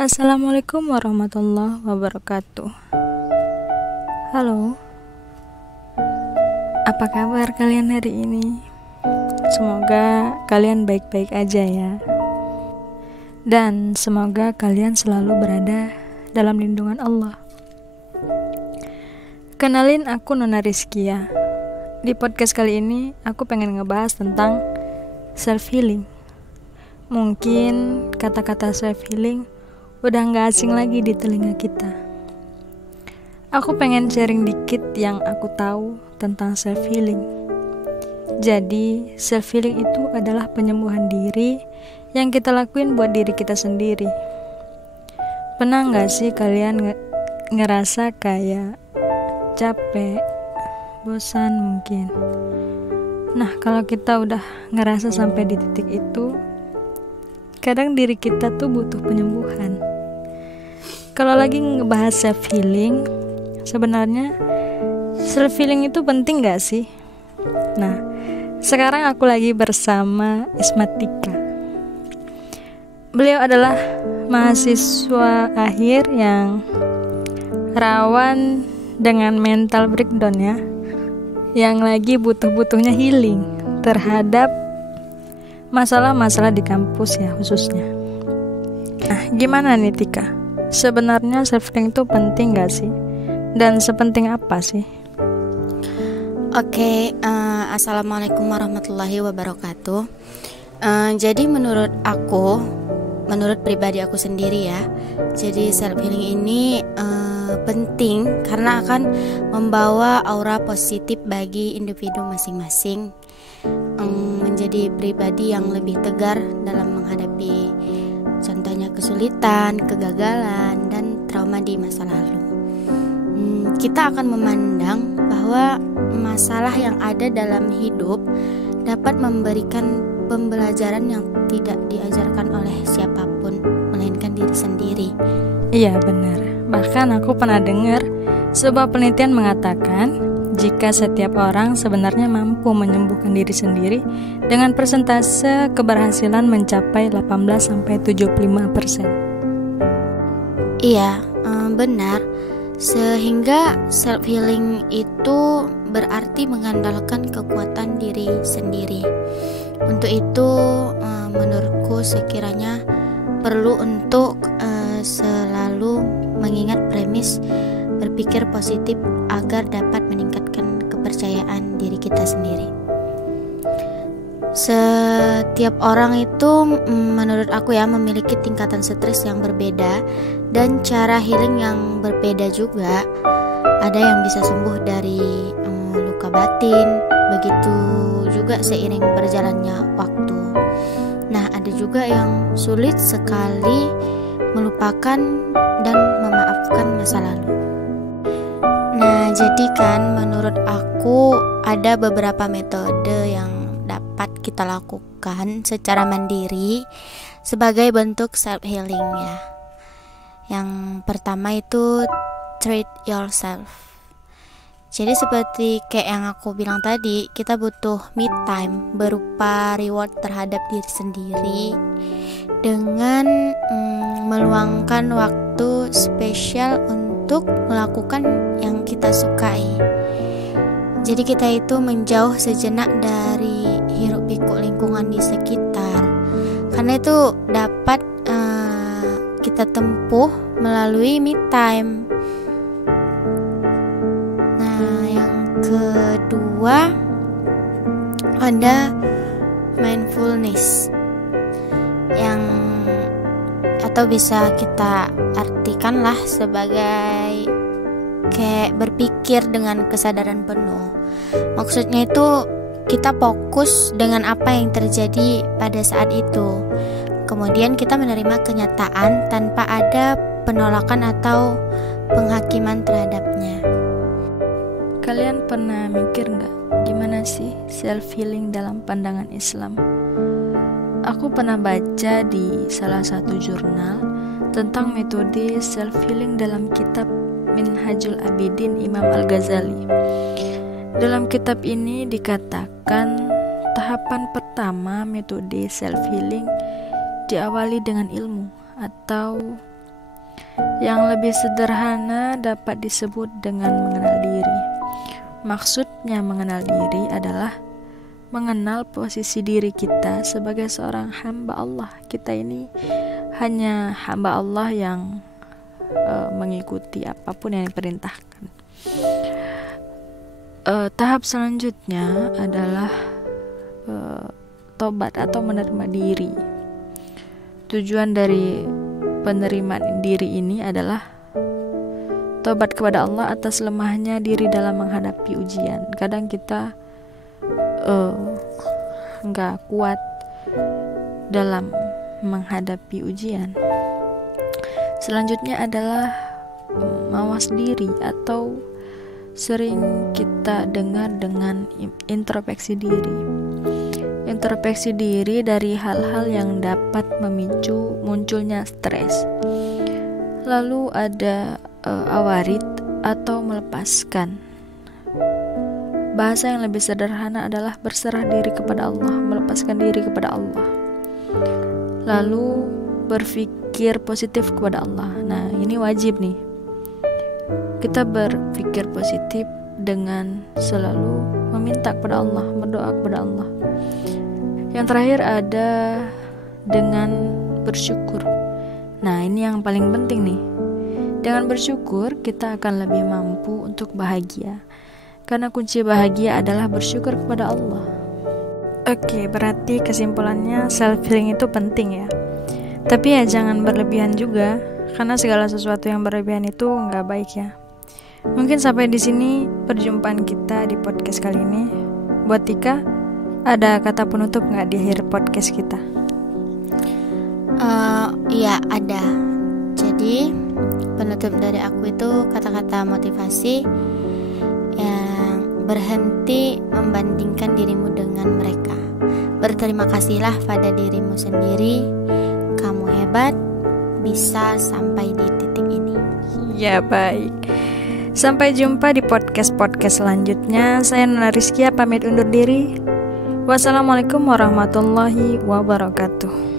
Assalamualaikum warahmatullahi wabarakatuh. Halo, apa kabar kalian hari ini? Semoga kalian baik-baik aja ya. Dan semoga kalian selalu berada dalam lindungan Allah. Kenalin, aku Nona Rizkia. Di podcast kali ini aku pengen ngebahas tentang self-healing. Mungkin kata-kata self-healing udah gak asing lagi di telinga kita. Aku pengen sharing dikit yang aku tahu tentang self-healing. Jadi, self-healing itu adalah penyembuhan diri yang kita lakuin buat diri kita sendiri. Pernah gak sih kalian ngerasa kayak capek, bosan mungkin? Nah, kalau kita udah ngerasa sampai di titik itu, kadang diri kita tuh butuh penyembuhan. Kalau lagi ngebahas self-healing, sebenarnya self-healing itu penting gak sih? Nah, sekarang aku lagi bersama Ismatika. Beliau adalah mahasiswa akhir yang rawan dengan mental breakdown ya, yang lagi butuh-butuhnya healing terhadap masalah-masalah di kampus ya khususnya. Nah, gimana nih Tika? Sebenarnya self-healing itu penting gak sih? Dan sepenting apa sih? Oke, assalamualaikum warahmatullahi wabarakatuh. Jadi menurut pribadi aku sendiri ya, jadi self-healing ini penting karena akan membawa aura positif bagi individu masing-masing, menjadi pribadi yang lebih tegar dalam menghadapi contohnya kesulitan, kegagalan, dan trauma di masa lalu. Kita akan memandang bahwa masalah yang ada dalam hidup dapat memberikan pembelajaran yang tidak diajarkan oleh siapapun, melainkan diri sendiri. Iya benar. Bahkan aku pernah dengar sebuah penelitian mengatakan jika setiap orang sebenarnya mampu menyembuhkan diri sendiri dengan persentase keberhasilan mencapai 18-75%. Iya, benar. Sehingga self-healing itu berarti mengandalkan kekuatan diri sendiri. Untuk itu, menurutku sekiranya perlu untuk selalu mengingat premis berpikir positif agar dapat meningkatkan kepercayaan diri kita sendiri. Setiap orang itu menurut aku ya memiliki tingkatan stres yang berbeda dan cara healing yang berbeda juga. Ada yang bisa sembuh dari luka batin, begitu juga seiring berjalannya waktu. Nah, ada juga yang sulit sekali melupakan dan memaafkan masa lalu. Nah, jadi kan menurut aku ada beberapa metode yang dapat kita lakukan secara mandiri sebagai bentuk self-healing ya. Yang pertama itu treat yourself. Jadi seperti kayak yang aku bilang tadi, kita butuh me time berupa reward terhadap diri sendiri dengan meluangkan waktu spesial untuk melakukan yang kita sukai. Jadi kita itu menjauh sejenak dari hiruk pikuk lingkungan di sekitar, karena itu dapat kita tempuh melalui me time. Nah, yang kedua ada mindfulness, yang atau bisa kita artikanlah sebagai kayak berpikir dengan kesadaran penuh. Maksudnya itu kita fokus dengan apa yang terjadi pada saat itu. Kemudian kita menerima kenyataan tanpa ada penolakan atau penghakiman terhadapnya. Kalian pernah mikir gak gimana sih self-healing dalam pandangan Islam? Aku pernah baca di salah satu jurnal tentang metode self-healing dalam kitab Minhajul Abidin Imam Al-Ghazali. Dalam kitab ini dikatakan tahapan pertama metode self-healing diawali dengan ilmu atau yang lebih sederhana dapat disebut dengan mengenal diri. Maksudnya mengenal diri adalah mengenal posisi diri kita sebagai seorang hamba Allah. Kita ini hanya hamba Allah yang mengikuti apapun yang diperintahkan. Tahap selanjutnya adalah tobat atau menerima diri. Tujuan dari penerimaan diri ini adalah tobat kepada Allah atas lemahnya diri dalam menghadapi ujian. Kadang kita nggak kuat dalam menghadapi ujian. Selanjutnya adalah mawas diri atau sering kita dengar dengan introspeksi diri. Introspeksi diri dari hal-hal yang dapat memicu munculnya stres. Lalu ada awarid atau melepaskan. Bahasa yang lebih sederhana adalah berserah diri kepada Allah, melepaskan diri kepada Allah. Lalu berpikir positif kepada Allah. Nah, ini wajib nih. Kita berpikir positif dengan selalu meminta kepada Allah, berdoa kepada Allah. Yang terakhir ada dengan bersyukur. Nah, ini yang paling penting nih. Dengan bersyukur, kita akan lebih mampu untuk bahagia. Karena kunci bahagia adalah bersyukur kepada Allah. Oke, berarti kesimpulannya self-healing itu penting ya. Tapi ya jangan berlebihan juga, karena segala sesuatu yang berlebihan itu nggak baik ya. Mungkin sampai di sini perjumpaan kita di podcast kali ini. Buat Tika, ada kata penutup nggak di akhir podcast kita? Iya ada. Jadi penutup dari aku itu kata-kata motivasi yang berhenti membandingkan dirimu dengan mereka. Berterima kasihlah pada dirimu sendiri. Kamu hebat, bisa sampai di titik ini. Ya baik. Sampai jumpa di podcast-podcast selanjutnya. Saya Nona Rizkia pamit undur diri. Wassalamualaikum warahmatullahi wabarakatuh.